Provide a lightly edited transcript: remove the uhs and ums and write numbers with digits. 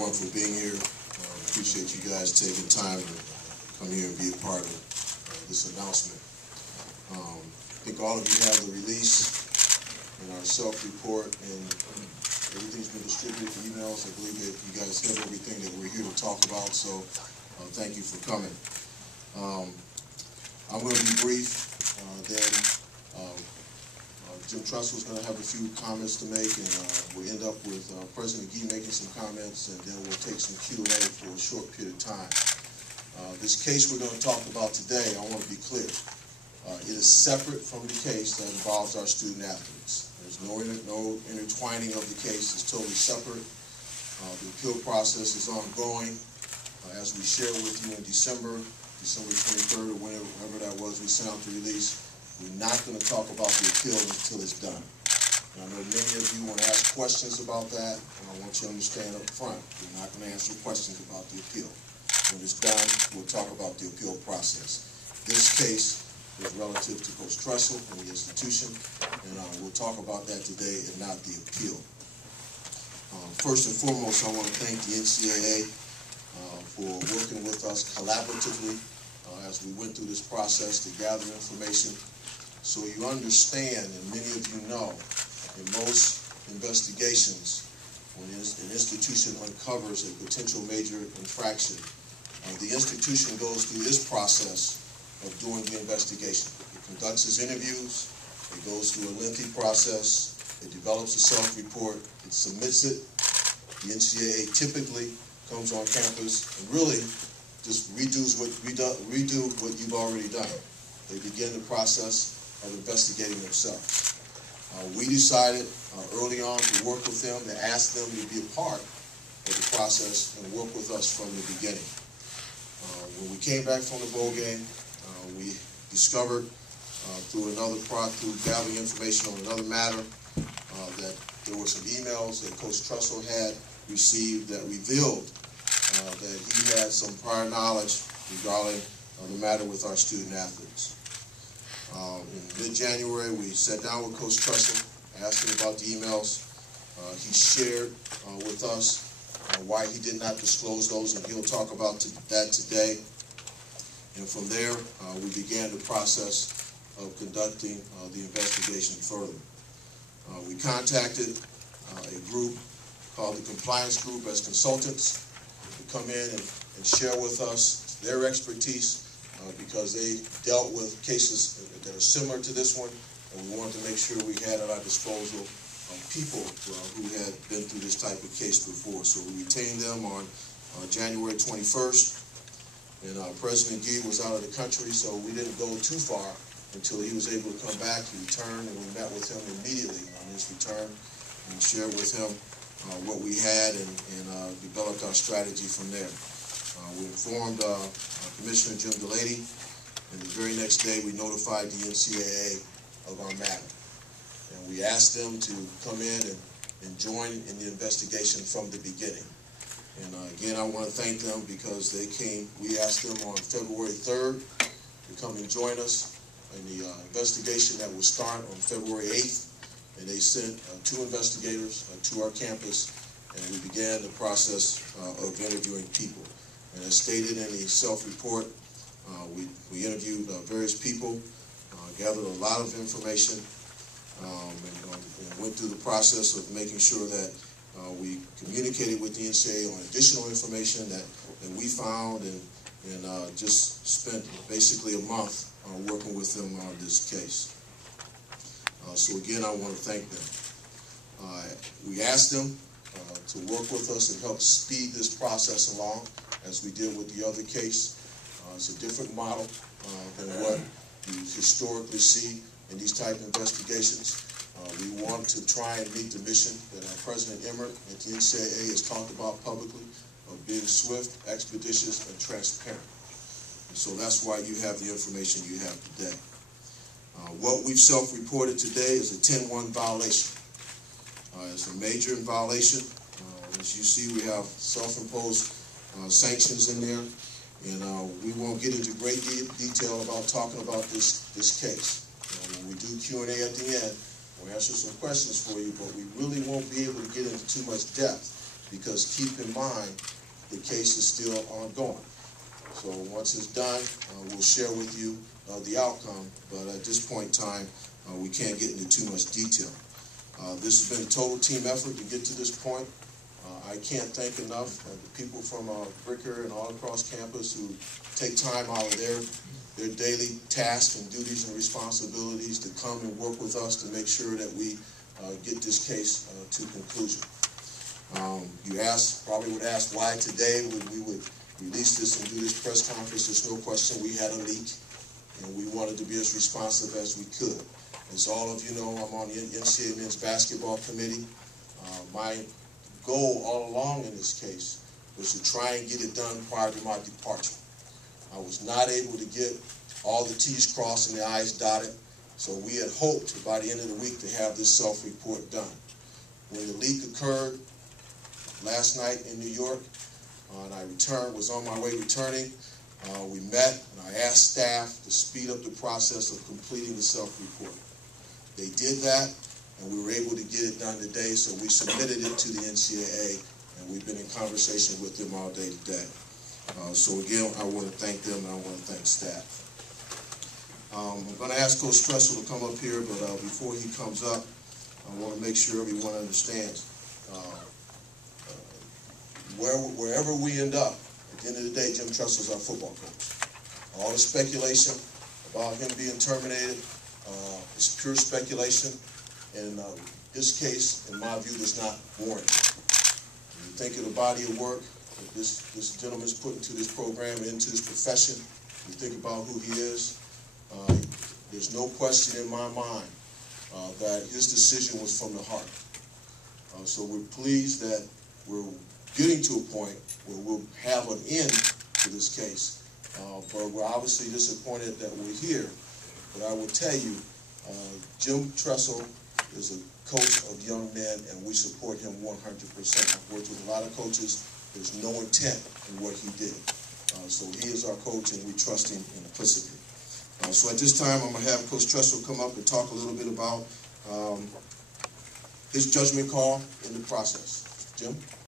everyone for being here. Appreciate you guys taking time to come here and be a part of this announcement. I think all of you have the release and our self-report, and everything's been distributed to emails. I believe that you guys have everything that we're here to talk about, so thank you for coming. I'm going to be brief. Jim Tressel is going to have a few comments to make, and we'll end up with President Gee making some comments, and then we'll take some Q&A for a short period of time. This case we're going to talk about today, I want to be clear, it is separate from the case that involves our student athletes. There's no intertwining of the case. It's totally separate. The appeal process is ongoing. As we shared with you in December 23rd, or whenever that was, we sent out the release. We're not going to talk about the appeal until it's done. And I know many of you want to ask questions about that, and I want you to understand up front, we're not going to answer questions about the appeal. When it's done, we'll talk about the appeal process. This case is relative to Coach Tressel and the institution, and we'll talk about that today and not the appeal. First and foremost, I want to thank the NCAA for working with us collaboratively as we went through this process to gather information. So you understand, and many of you know, in most investigations, when an institution uncovers a potential major infraction, the institution goes through its process of doing the investigation. It conducts its interviews, it goes through a lengthy process, it develops a self-report, it submits it. The NCAA typically comes on campus and really just redo what you've already done. They begin the process of investigating themselves. We decided early on to work with them, to ask them to be a part of the process and work with us from the beginning. When we came back from the bowl game, we discovered through gathering information on another matter that there were some emails that Coach Tressel had received that revealed that he had some prior knowledge regarding the matter with our student athletes. In mid-January, we sat down with Coach Tressel, asked him about the emails. He shared with us why he did not disclose those, and he'll talk about that today. And from there, we began the process of conducting the investigation further. We contacted a group called the Compliance Group as consultants to come in and share with us their expertise because they dealt with cases that are similar to this one, and we wanted to make sure we had at our disposal people who had been through this type of case before. So we retained them on January 21st, and President Gee was out of the country, so we didn't go too far until he was able to come back. He returned, and we met with him immediately on his return and shared with him what we had and developed our strategy from there. We informed Commissioner Jim Delaney, and the very next day we notified the NCAA of our matter. And we asked them to come in and join in the investigation from the beginning. And again, I want to thank them because they came. We asked them on February 3rd to come and join us in the investigation that will start on February 8th. And they sent 2 investigators to our campus, and we began the process of interviewing people. And as stated in the self-report, we interviewed various people, gathered a lot of information, and went through the process of making sure that we communicated with the NCAA on additional information that we found, and just spent basically a month working with them on this case. So again, I want to thank them. We asked them to work with us and help speed this process along, as we did with the other case. It's a different model than what you historically see in these type of investigations. We want to try and meet the mission that our President Emmert at the NCAA has talked about publicly, of being swift, expeditious, and transparent. And so that's why you have the information you have today. What we've self-reported today is a 10-1 violation. It's a major violation. As you see, we have self-imposed sanctions in there, and we won't get into great detail about talking about this case. When we do Q&A at the end, we'll answer some questions for you, but we really won't be able to get into too much depth because keep in mind, the case is still ongoing. So once it's done, we'll share with you the outcome, but at this point in time, we can't get into too much detail. This has been a total team effort to get to this point. I can't thank enough the people from Bricker and all across campus who take time out of their daily tasks and duties and responsibilities to come and work with us to make sure that we get this case to conclusion. You probably would ask why today we would release this and do this press conference. There's no question we had a leak, and we wanted to be as responsive as we could. As all of you know, I'm on the NCAA Men's Basketball Committee. My goal all along in this case was to try and get it done prior to my departure. I was not able to get all the T's crossed and the I's dotted, so we had hoped by the end of the week to have this self-report done. When the leak occurred last night in New York, and I was on my way returning, we met and I asked staff to speed up the process of completing the self-report. They did that, and we were able to get it done today, so we submitted it to the NCAA, and we've been in conversation with them all day today. So again, I want to thank them, and I want to thank staff. I'm going to ask Coach Tressel to come up here, but before he comes up, I want to make sure everyone understands wherever we end up, at the end of the day, Jim Tressel is our football coach. All the speculation about him being terminated is pure speculation, and this case, in my view, does not warrant it. When you think of the body of work that this gentleman's put into this program, into this profession, you think about who he is, there's no question in my mind that his decision was from the heart. So we're pleased that we're getting to a point where we'll have an end to this case. But we're obviously disappointed that we're here. But I will tell you, Jim Tressel is a coach of young men, and we support him 100%. I've worked with a lot of coaches. There's no intent in what he did. So he is our coach, and we trust him implicitly. So at this time, I'm going to have Coach Tressel come up and talk a little bit about his judgment call in the process. Jim?